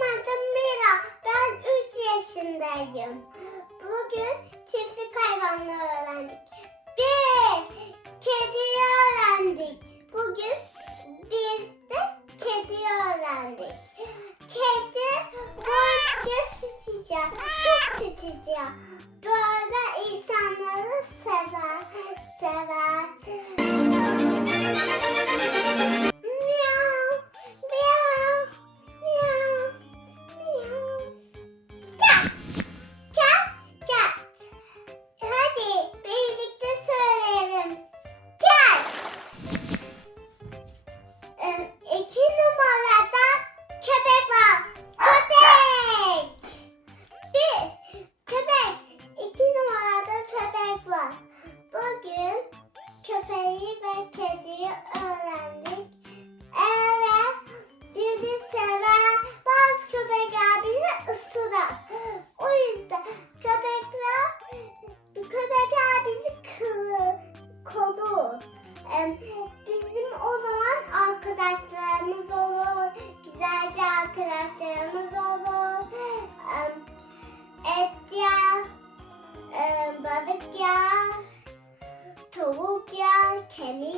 Benim adım Mira. Ben 3 yaşındayım. Bugün çiftlik hayvanları öğrendik. Bir, kediyi öğrendik. Bugün bir de kediyi öğrendik. Kedi bolca sıçacak. Çok sıçacak. Böyle insanları sever. Sever.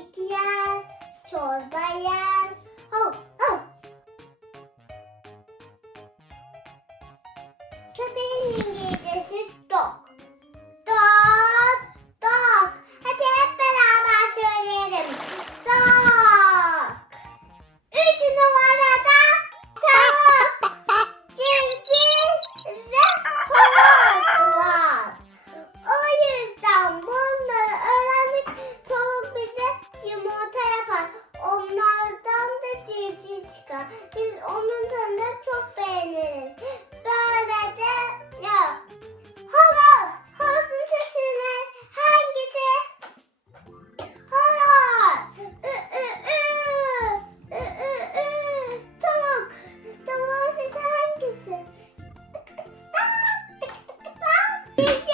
kekik yer, çorba yer. Hav hav. Köpeğin İngilizcesi onun tadını çok beğeniriz. Böyle de ya. Horoz. Horozun sesini hangisi? Horoz. Ü ü ü. Ü ü ü. Tavuk. Tavuğun sesi hangisi? Tık tık tak.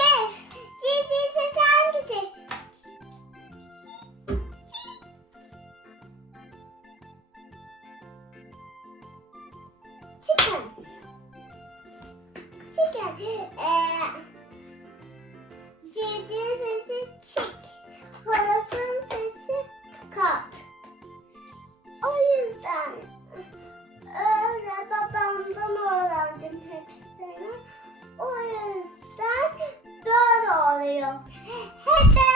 oluyor. Hep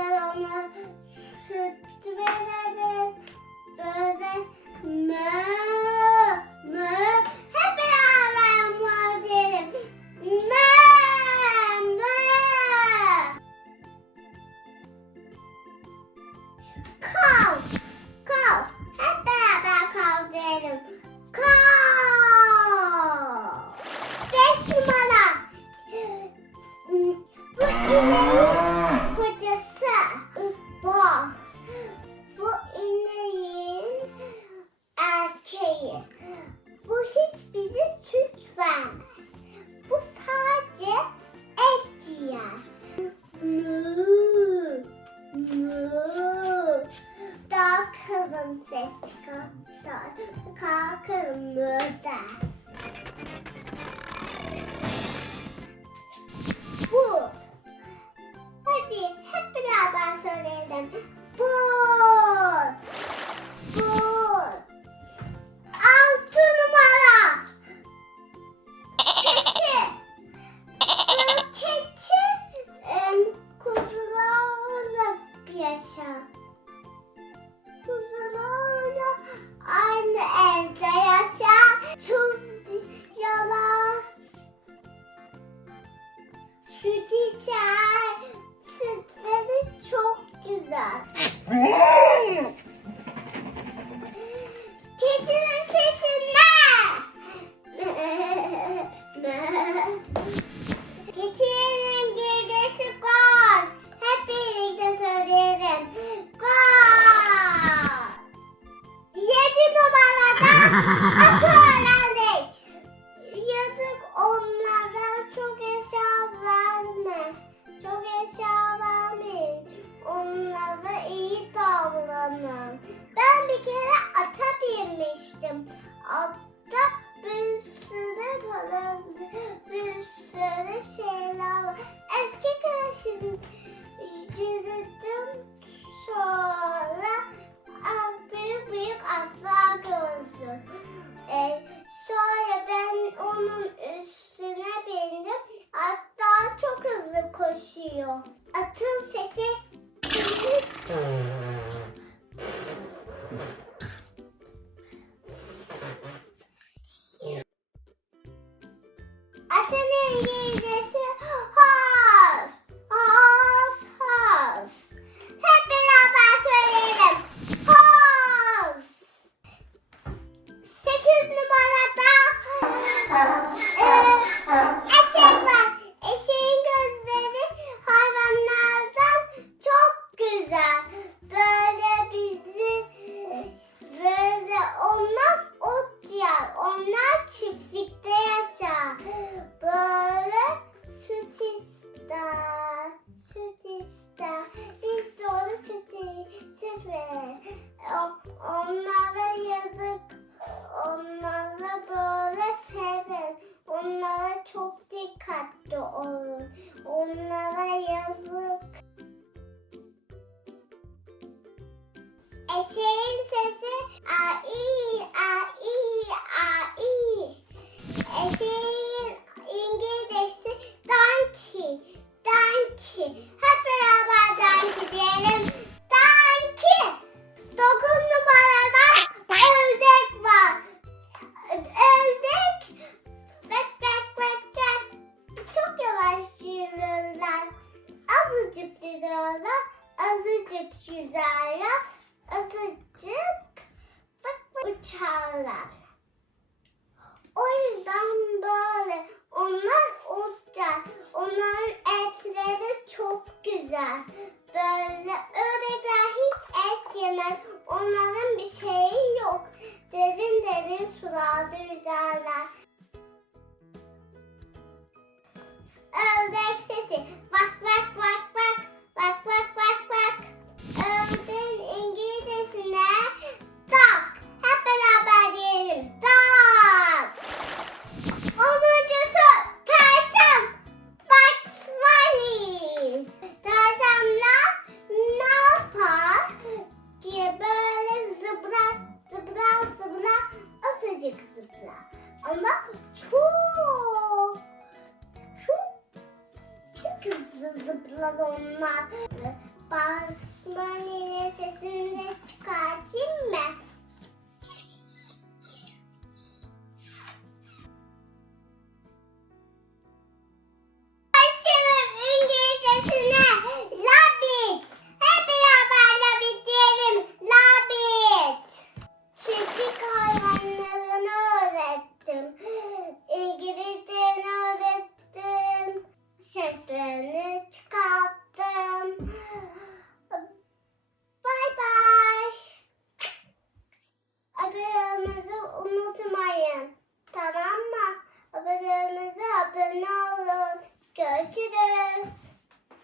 güzel ona süt veririz. Böyle mö. bize süt vermez. Bu sadece et yer. Daha kalın ses çıkar. Kalkarım öder. Çay. Sütleri çok güzel. Bir kere ata binmiştim. Atta bir sürü para, bir sürü şeyler var. Eski kreşim yürüdüm sonra Eşeğin sesi ai ai ai. Eşeğin İngilizcesi donkey donkey. Hep beraber donkey diyelim. Donkey. Dokuz numarada ördek var. Ördek bek bek bek bek. Çok yavaş yürürler. Azıcık yürüyorlar. Azıcık yüzerler. Azıcık bak bak uçarlar. O yüzden böyle onlar uçar. Onların etleri çok güzel. Böyle ördekler hiç et yemez. Onların bir şeyi yok. Derin derin sularda yüzerler. Ördek sesi. Bak bak bak bak. Bak bak bak bak. Ördeğin Ama çok çok çok hızlı zıplar onlar. Basmanın sesini de çıkartayım mı? Синичка